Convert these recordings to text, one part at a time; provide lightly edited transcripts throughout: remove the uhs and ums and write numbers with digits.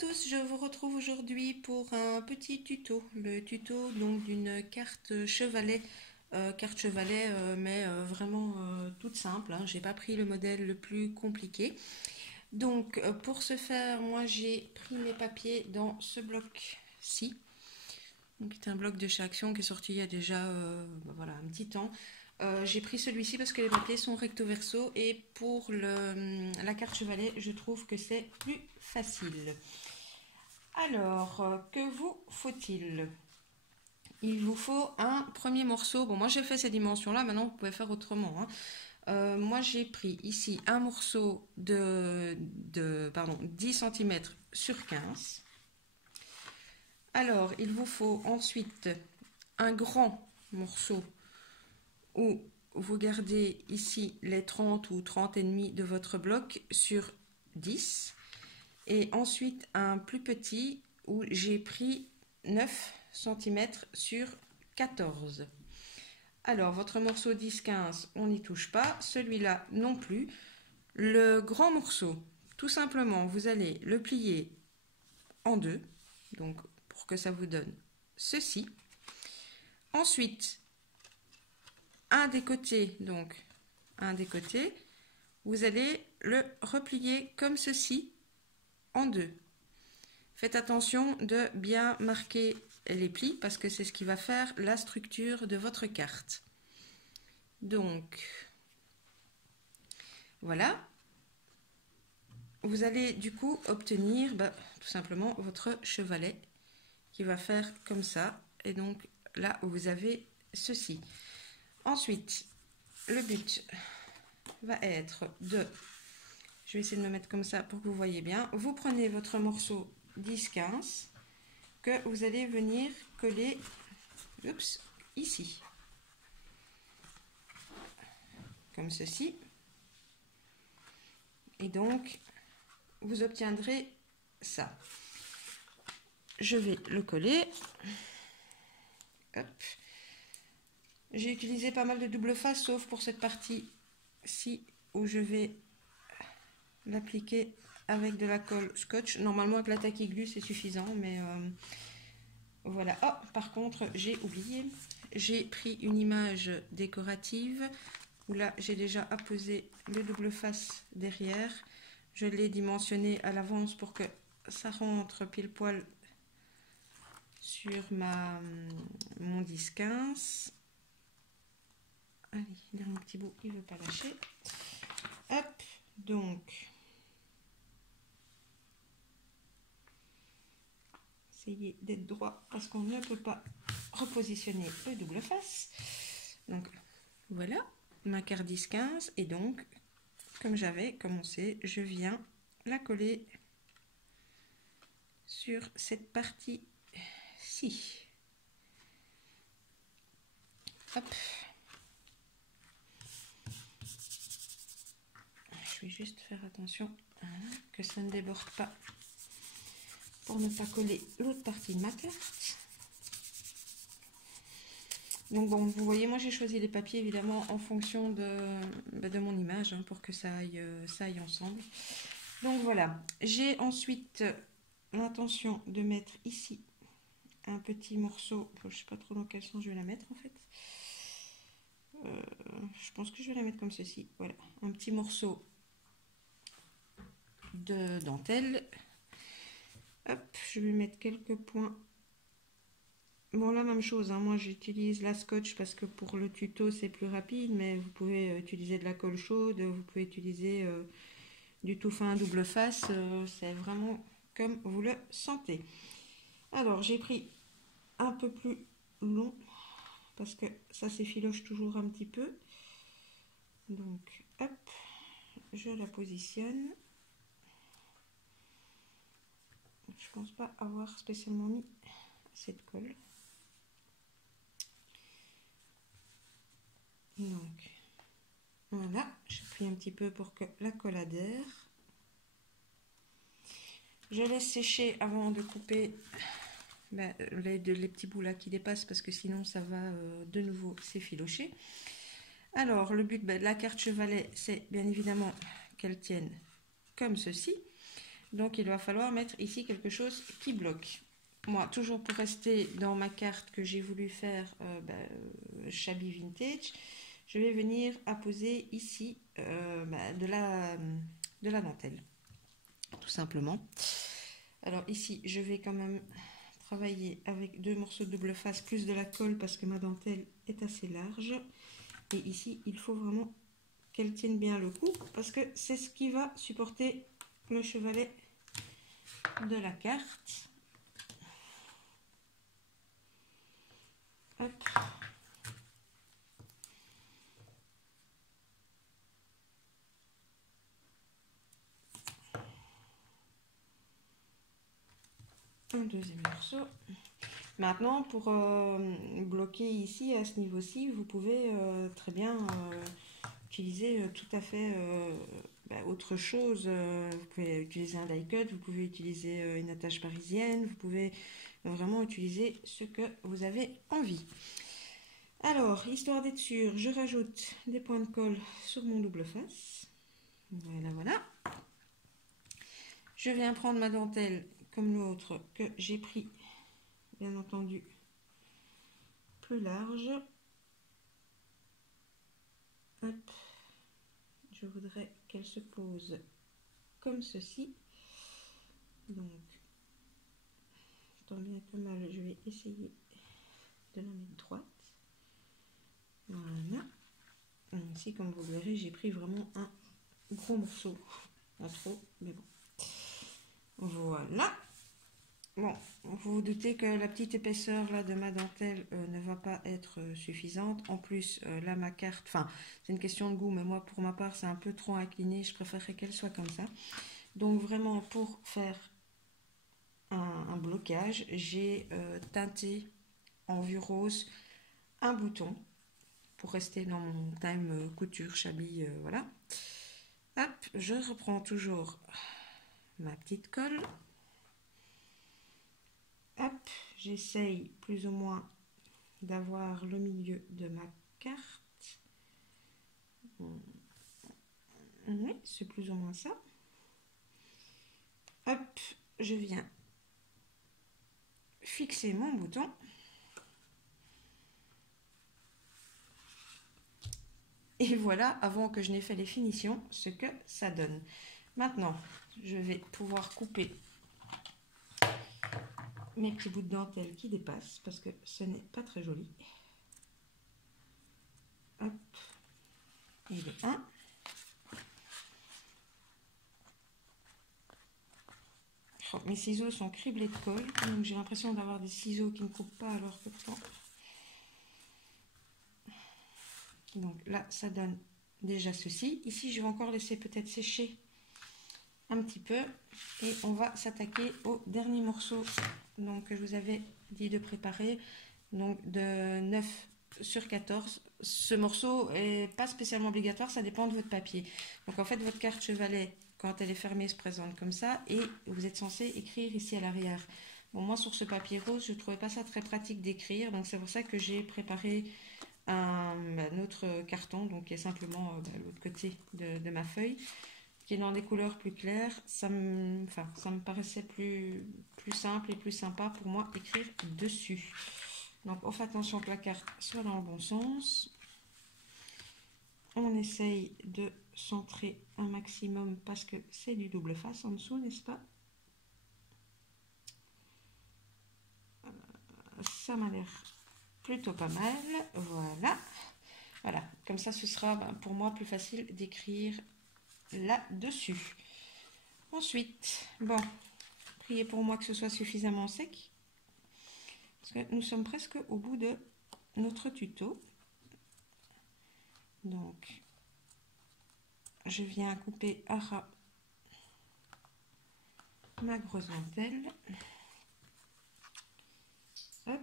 tous, je vous retrouve aujourd'hui pour un petit tuto, le tuto donc d'une carte chevalet, mais vraiment toute simple, hein. J'ai pas pris le modèle le plus compliqué. Donc pour ce faire, moi j'ai pris mes papiers dans ce bloc-ci, qui est un bloc de chez Action qui est sorti il y a déjà voilà, un petit temps. J'ai pris celui-ci parce que les papiers sont recto verso et pour la carte chevalet, je trouve que c'est plus facile. Alors, que vous faut-il? Il vous faut un premier morceau. Bon, moi j'ai fait ces dimensions-là, maintenant vous pouvez faire autrement, hein. Moi j'ai pris ici un morceau de 10 cm sur 15. Alors, il vous faut ensuite un grand morceau où vous gardez ici les 30 ou 30 et demi de votre bloc sur 10. Et ensuite un plus petit où j'ai pris 9 cm sur 14. Alors, votre morceau 10-15, on n'y touche pas. Celui-là non plus. Le grand morceau, tout simplement, vous allez le plier en deux. Donc, pour que ça vous donne ceci. Ensuite, un des côtés, vous allez le replier comme ceci en deux. Faites attention de bien marquer les plis parce que c'est ce qui va faire la structure de votre carte. Donc, voilà. Vous allez du coup obtenir tout simplement votre chevalet qui va faire comme ça. Et donc là, vous avez ceci. Ensuite, le but va être de... Je vais essayer de me mettre comme ça pour que vous voyez bien. Vous prenez votre morceau 10-15 que vous allez venir coller ici. Comme ceci. Et donc, vous obtiendrez ça. Je vais le coller. Hop. J'ai utilisé pas mal de double face, sauf pour cette partie-ci où je vais l'appliquer avec de la colle scotch. Normalement, avec la tacky glue, c'est suffisant, mais voilà. Oh, par contre, j'ai oublié. J'ai pris une image décorative où là, j'ai déjà apposé le double face derrière. Je l'ai dimensionné à l'avance pour que ça rentre pile poil sur mon 10-15. Allez, il y a un petit bout, il ne veut pas lâcher. Hop, donc, essayez d'être droit parce qu'on ne peut pas repositionner le double face. Donc, voilà ma carte 10-15 et donc, comme j'avais commencé, je viens la coller sur cette partie-ci. Hop. Je vais juste faire attention que ça ne déborde pas pour ne pas coller l'autre partie de ma carte. Donc bon, vous voyez, moi j'ai choisi les papiers évidemment en fonction de mon image pour que ça aille ensemble. Donc voilà, j'ai ensuite l'intention de mettre ici un petit morceau, je ne sais pas trop dans quel sens je vais la mettre en fait. Je pense que je vais la mettre comme ceci, voilà, un petit morceau de dentelle. Hop, je vais mettre quelques points. Bon, la même chose, hein. Moi j'utilise la scotch parce que pour le tuto c'est plus rapide, mais vous pouvez utiliser de la colle chaude, vous pouvez utiliser du tout fin double face, c'est vraiment comme vous le sentez. Alors j'ai pris un peu plus long parce que ça s'effiloche toujours un petit peu. Donc hop, je la positionne. Je pense pas avoir spécialement mis cette colle. Donc voilà, j'ai pris un petit peu pour que la colle adhère. Je laisse sécher avant de couper les petits bouts là qui dépassent parce que sinon ça va de nouveau s'effilocher. Alors le but de la carte chevalet, c'est bien évidemment qu'elle tienne comme ceci. Donc il va falloir mettre ici quelque chose qui bloque. Moi, toujours pour rester dans ma carte que j'ai voulu faire Shabby Vintage, je vais venir apposer ici de la dentelle, tout simplement. Alors ici, je vais quand même travailler avec 2 morceaux de double face plus de la colle parce que ma dentelle est assez large. Et ici, il faut vraiment qu'elle tienne bien le coup parce que c'est ce qui va supporter le chevalet de la carte. Hop. Un deuxième morceau. Maintenant, pour bloquer ici, à ce niveau-ci, vous pouvez très bien utiliser tout à fait autre chose. Vous pouvez utiliser un die cut, vous pouvez utiliser une attache parisienne, vous pouvez vraiment utiliser ce que vous avez envie. Alors, histoire d'être sûr, je rajoute des points de colle sur mon double face. Voilà, voilà. Je viens prendre ma dentelle comme l'autre que j'ai pris, bien entendu, plus large. Hop. Je voudrais qu'elle se pose comme ceci. Donc, tant bien que mal, je vais essayer de la mettre droite. Voilà. Ici, comme vous verrez, j'ai pris vraiment un gros morceau. Pas trop, mais bon. Voilà. Bon, vous vous doutez que la petite épaisseur là de ma dentelle ne va pas être suffisante. En plus, là, ma carte, enfin, c'est une question de goût, mais moi, pour ma part, c'est un peu trop incliné. Je préférerais qu'elle soit comme ça. Donc, vraiment, pour faire un blocage, j'ai teinté en vue rose un bouton pour rester dans mon time couture Shabby, voilà. Hop, je reprends toujours ma petite colle. Hop, j'essaye plus ou moins d'avoir le milieu de ma carte. Oui, c'est plus ou moins ça. Hop, je viens fixer mon bouton. Et voilà, avant que je n'ai fait les finitions, ce que ça donne. Maintenant, je vais pouvoir couper mes petits bouts de dentelle qui dépassent parce que ce n'est pas très joli. Hop, et le 1. Oh, mes ciseaux sont criblés de colle, donc j'ai l'impression d'avoir des ciseaux qui ne coupent pas alors que pourtant. Donc là, ça donne déjà ceci. Ici, je vais encore laisser peut-être sécher un petit peu et on va s'attaquer au dernier morceau donc, que je vous avais dit de préparer, donc de 9 sur 14. Ce morceau est pas spécialement obligatoire, ça dépend de votre papier. Donc en fait, votre carte chevalet, quand elle est fermée, se présente comme ça et vous êtes censé écrire ici à l'arrière. Bon, moi, sur ce papier rose, je ne trouvais pas ça très pratique d'écrire, donc c'est pour ça que j'ai préparé un autre carton, donc qui est simplement l'autre côté de ma feuille, qui est dans des couleurs plus claires. Ça me paraissait plus simple et plus sympa pour moi écrire dessus. Donc on fait attention que la carte soit dans le bon sens. On essaye de centrer un maximum parce que c'est du double face en dessous, n'est-ce pas? Ça m'a l'air plutôt pas mal. Voilà. Voilà, comme ça ce sera pour moi plus facile d'écrire là-dessus. Ensuite, bon, priez pour moi que ce soit suffisamment sec, parce que nous sommes presque au bout de notre tuto. Donc, je viens couper à ras ma grosse dentelle. Hop.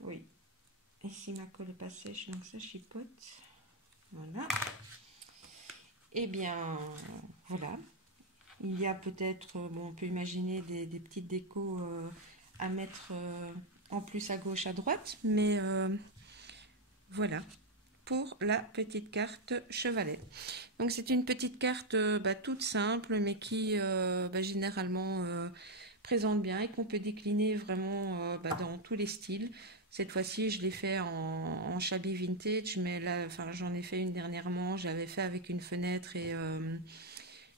Oui, ici ma colle est pas sèche, donc ça chipote. Voilà. Et bien, voilà. Il y a peut-être, bon, on peut imaginer des petites décos à mettre en plus à gauche, à droite. Mais voilà pour la petite carte chevalet. Donc c'est une petite carte toute simple, mais qui généralement présente bien et qu'on peut décliner vraiment dans tous les styles. Cette fois-ci, je l'ai fait en shabby vintage, mais là, enfin, j'en ai fait une dernièrement. Je l'avais fait avec une fenêtre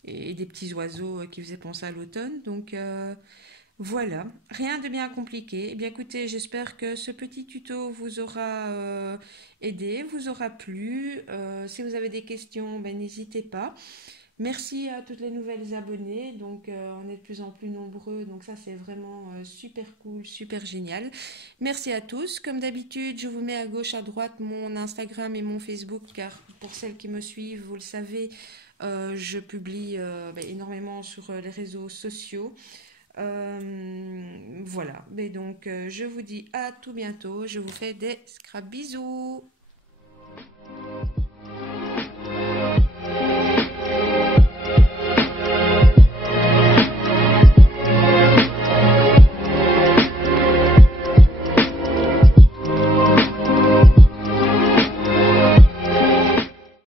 et des petits oiseaux qui faisaient penser à l'automne. Donc voilà, rien de bien compliqué. Eh bien écoutez, j'espère que ce petit tuto vous aura aidé, vous aura plu. Si vous avez des questions, n'hésitez pas. Merci à toutes les nouvelles abonnées. Donc on est de plus en plus nombreux. Donc ça c'est vraiment super cool, super génial. Merci à tous. Comme d'habitude, je vous mets à gauche, à droite mon Instagram et mon Facebook, car pour celles qui me suivent, vous le savez, je publie énormément sur les réseaux sociaux. Voilà, mais donc je vous dis à tout bientôt, je vous fais des scrap bisous.